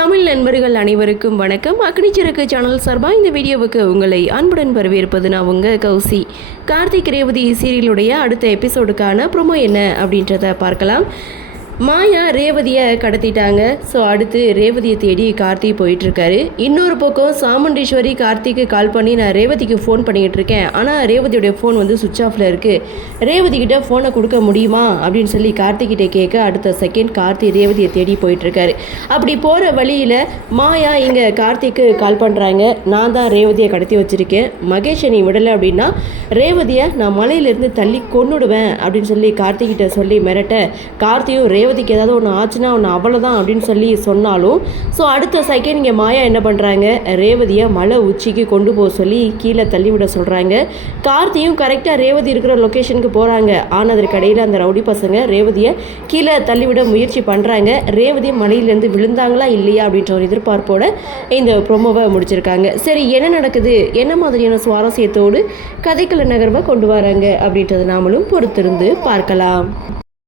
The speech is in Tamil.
தமிழ் நண்பர்கள் அனைவருக்கும் வணக்கம். அக்னிச்சிறகு சேனல் சார்பாக இந்த வீடியோவுக்கு உங்களை அன்புடன் வரவேற்பது நான் உங்கள் கௌசி. கார்த்திக் ரேவதி சீரியலுடைய அடுத்த எபிசோடுக்கான ப்ரோமோ என்ன அப்படின்றத பார்க்கலாம். மாயா ரேவதியை கடத்திட்டாங்க. ஸோ அடுத்து ரேவதியை தேடி கார்த்தி போயிட்டுருக்காரு. இன்னொரு பக்கம் சாமுண்டீஸ்வரி கார்த்திக்கு கால் பண்ணி நான் ரேவதிக்கு ஃபோன் பண்ணிக்கிட்டு இருக்கேன், ஆனால் ரேவதியுடைய ஃபோன் வந்து சுவிட்ச் ஆஃபில் இருக்குது, ரேவதிக்கிட்ட ஃபோனை கொடுக்க முடியுமா அப்படின்னு சொல்லி கார்த்திகிட்ட கேட்க அடுத்த செகண்ட் கார்த்தி ரேவதியை தேடி போயிட்டுருக்காரு. அப்படி போகிற வழியில் மாயா இங்கே கார்த்திக்கு கால் பண்ணுறாங்க. நான் தான் ரேவதியை கடத்தி வச்சுருக்கேன், மகேஷை நீ விடலை அப்படின்னா ரேவதியை நான் மலையிலேருந்து தள்ளி கொன்னுடுவேன் அப்படின்னு சொல்லி கார்த்திகிட்ட சொல்லி மிரட்ட, கார்த்தியும் ரேவதிக்கு ஏதாவது ஒன்று ஆச்சுன்னா ஒன்று அவ்வளோதான் அப்படின்னு சொல்லி சொன்னாலும் ஸோ அடுத்த செகண்ட் இங்கே மாயா என்ன பண்ணுறாங்க, ரேவதியை மலை உச்சிக்கு கொண்டு போக சொல்லி கீழே தள்ளிவிட சொல்கிறாங்க. கார்த்தியும் கரெக்டாக ரேவதி இருக்கிற லொக்கேஷனுக்கு போகிறாங்க. ஆனால் அதற்கு இடையில் அந்த ரவுடி பசங்க ரேவதியை கீழே தள்ளிவிட முயற்சி பண்ணுறாங்க. ரேவதி மலையிலேருந்து விழுந்தாங்களா இல்லையா அப்படின்ற ஒரு எதிர்பார்ப்போட இந்த ப்ரோமோவை முடிச்சிருக்காங்க. சரி, என்ன நடக்குது, என்ன மாதிரியான சுவாரஸ்யத்தோடு கதைக்கள நகர்வை கொண்டு வராங்க அப்படின்றது நாமளும் பொறுத்திருந்து பார்க்கலாம்.